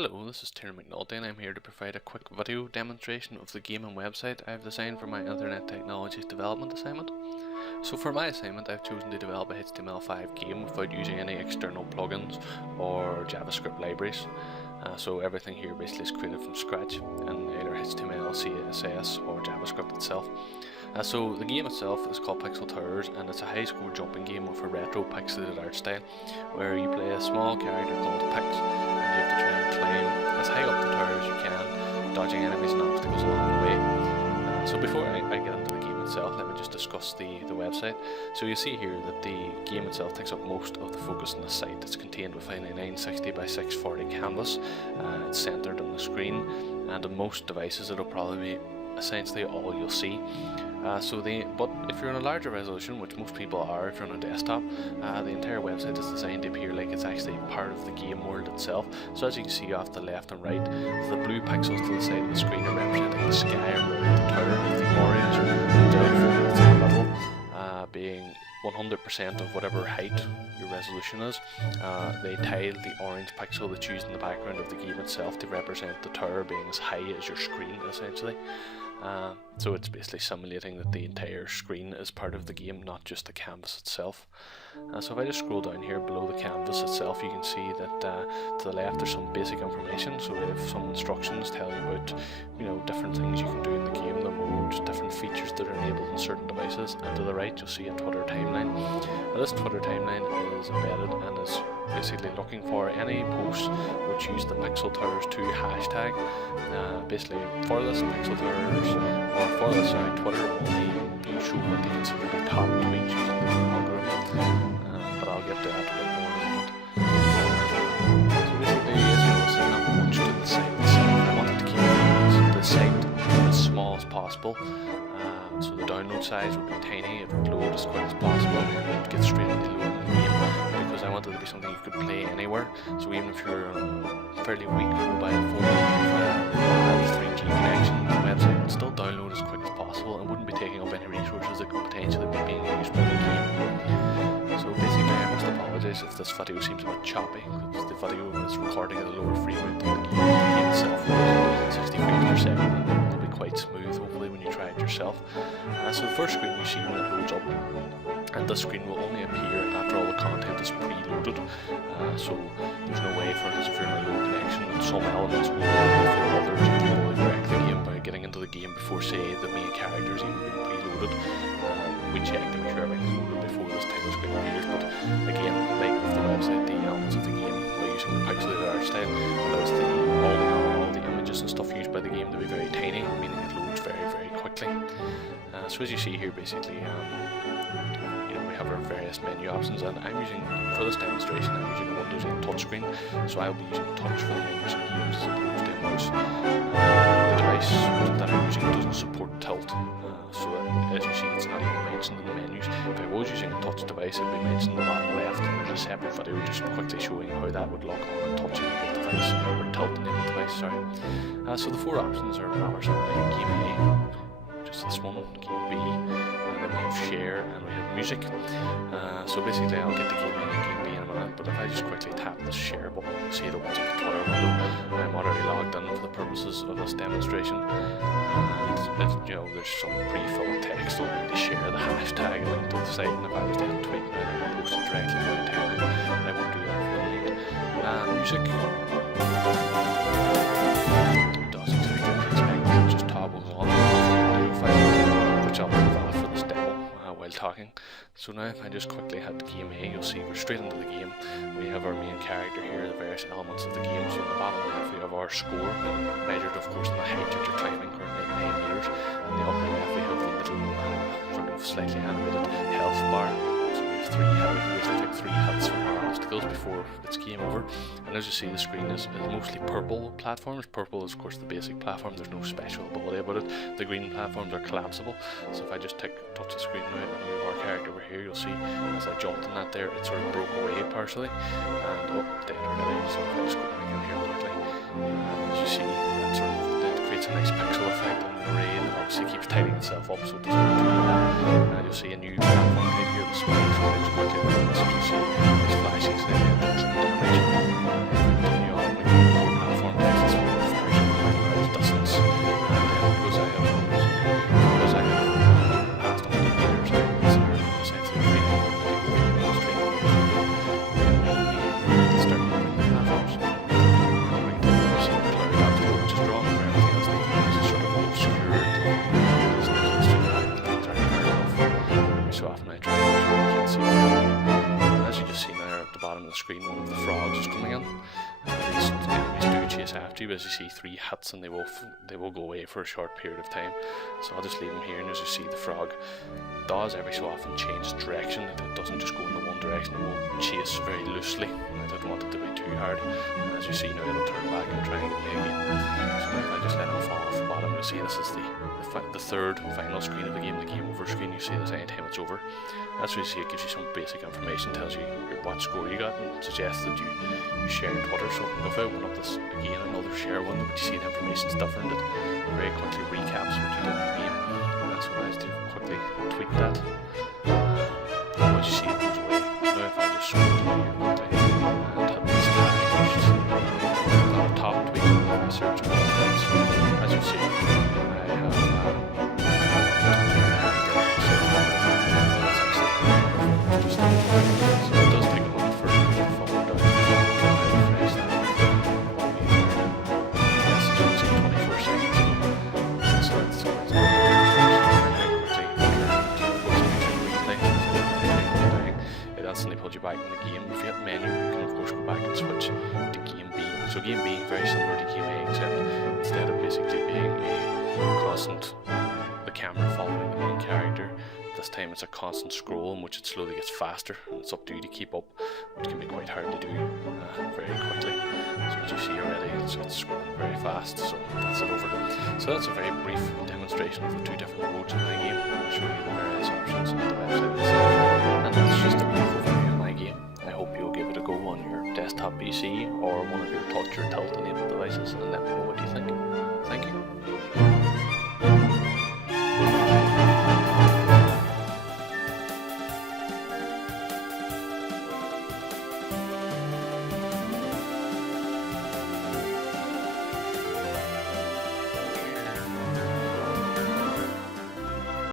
Hello, this is Tiernan McNulty and I'm here to provide a quick video demonstration of the game and website I've designed for my Internet Technologies development assignment. So for my assignment I've chosen to develop a HTML5 game without using any external plugins or JavaScript libraries. So everything here basically is created from scratch in either HTML, CSS or JavaScript itself. So the game itself is called Pixel Towers, and it's a high score jumping game with a retro pixelated art style where you play a small character called Pix and you have to try and climb as high up the tower as you can, dodging enemies and obstacles along the way. So before I get into the game itself, let me just discuss the website. So you see here that the game itself takes up most of the focus on the site. It's contained within a 960 by 640 canvas. It's centered on the screen, and on most devices it'll probably be essentially all you'll see. But if you're on a larger resolution, which most people are if you're on a desktop, the entire website is designed to appear like it's actually part of the game world itself. So as you can see off the left and right, the blue pixels to the side of the screen are representing the sky around the tower, with the orange that's in the middle being 100% of whatever height your resolution is. They tile the orange pixel that's used in the background of the game itself to represent the tower being as high as your screen, essentially. So it's basically simulating that the entire screen is part of the game, not just the canvas itself. So if I just scroll down here below the canvas itself, you can see that to the left there's some basic information. So we have some instructions telling you about, different things you can do in the game, the modes, different features that are enabled in certain devices. And to the right you'll see a Twitter timeline. Now this Twitter timeline is embedded and is basically looking for any posts which use the Pixel Towers 2 hashtag. Basically for this Pixel Towers, or for this Twitter only show what they consider to be top tweets using the algorithm. But I'll get to that a bit more in a moment. So basically, as you notice, I'm not much to the site itself. I wanted to keep the site as small as possible. So the download size would be tiny, it would load as quick as possible, and it would get straight into loading the game, because I wanted it to be something you could play anywhere. So even if you're on a fairly weak mobile phone, a 3G connection, the website would still download as quick as possible and wouldn't be taking up any resources that could potentially be being used by the game. So basically I must apologise if this video seems a bit choppy, because the video is recording at a lower frame rate than the game itself was, 60 frames per second. It'll be quite smooth hopefully when you try it yourself. So the first screen you see when it loads up, and this screen will only appear after all the content is preloaded. So there's no way, for instance, if you're in a low connection, that some elements will load before others, and you will wreck the game by getting into the game before, say, the main characters even being preloaded. We check to make sure everything's loaded before this title screen appears, but again, like with the website, the elements of the game, by using the pixelated art style, allows all the images and stuff used by the game to be very tiny, meaning it loads very, very quickly. So as you see here, basically, we have our various menu options, and for this demonstration, I'm using a Windows 8 touchscreen, so I'll be using touch for the menus and games as opposed to a mouse. The device that I'm using doesn't support tilt, so as you see, it's not even mentioned in the menus. If I was using a touch device, it would be mentioned in the bottom left, and there's a separate video just quickly showing how that would lock on and touching the device, or tilting the device, sorry. So the four options are rather simply Game A, just this one, Game B, and then we have Share, and we have Music. So basically I'll get the Game A and Game B in a minute, but if I just quickly tap this Share button, you'll see that once on the Twitter window, I'm already logged in for the purposes of this demonstration. And there's some pre-filled text on it to share the hashtag link to the site, and if I was to hit tweet now, I will post it directly to my timeline, and I won't do that for the moment. Music does exactly as expected, it just toggles on the file, which I'll be valid for this demo while talking. So now if I just quickly hit Game A, you'll see we're straight into the game. We have our main character here, the various elements of the game. So in the bottom left we have our score, measured of course in the height that you're climbing, currently at 9 meters. In the upper left we have the little sort of slightly animated health bar. So we have 3 hits, we basically take 3 hits from our obstacles before it's game over. And as you see, the screen is mostly purple platforms. Purple is of course the basic platform, there's no special ability about it. The green platforms are collapsible. So if I just touch the screen now and move our character over here, you'll see as I jumped on that there, it sort of broke away partially. And dead already, so if I just go back in here quickly, as you see, that creates a nice pixel effect on the array that obviously keeps tidying itself up so it doesn't do that. And you'll see a new platform type here, the spikes, so I just quickly run this, you'll see these flashing slightly and doing some damage. Continue on with the platform is coming in. These enemies do chase after you, as you see 3 hits and they will go away for a short period of time. So I'll just leave them here, and as you see, the frog does every so often change direction. It doesn't just go in the one direction, it will chase very loosely. I didn't want it to be too hard, and as you see now, it'll turn back and try and get me again. So if I just let him fall off the bottom, you'll see this is the third and final screen of the game over screen. You see this anytime it's over. That's what you see. It gives you some basic information, tells you what score you got, and suggests that you share on Twitter. So if I open up this again, another share window, but you see the information stuff around it, very quickly recaps what you did in the game. And that's what I was to quickly tweet that. As you see, it goes away. Now if I just scroll down here quickly and hit this tag, you should see the top tweet, if I search for it. So as you see, I have so it does take a moment for it to follow down. Refresh that. Yes, as you can see, 24 seconds. So that's it instantly pulled you back in the game. If you hit menu, you can of course go back and switch to game B. So game B, very similar to game A, except instead of basically being a constant, the camera following the main character, this time it's a constant scroll in which it slowly gets faster, and it's up to you to keep up, which can be quite hard to do very quickly. So as you see already, it's scrolling very fast, so that's it over. So that's a very brief demonstration of the 2 different modes in my game. I'll show you the various options on the website itself, and that's just a brief overview of my game. I hope you'll give it a go on your desktop PC or one of your touch or tilt enabled devices, and let me know what you think.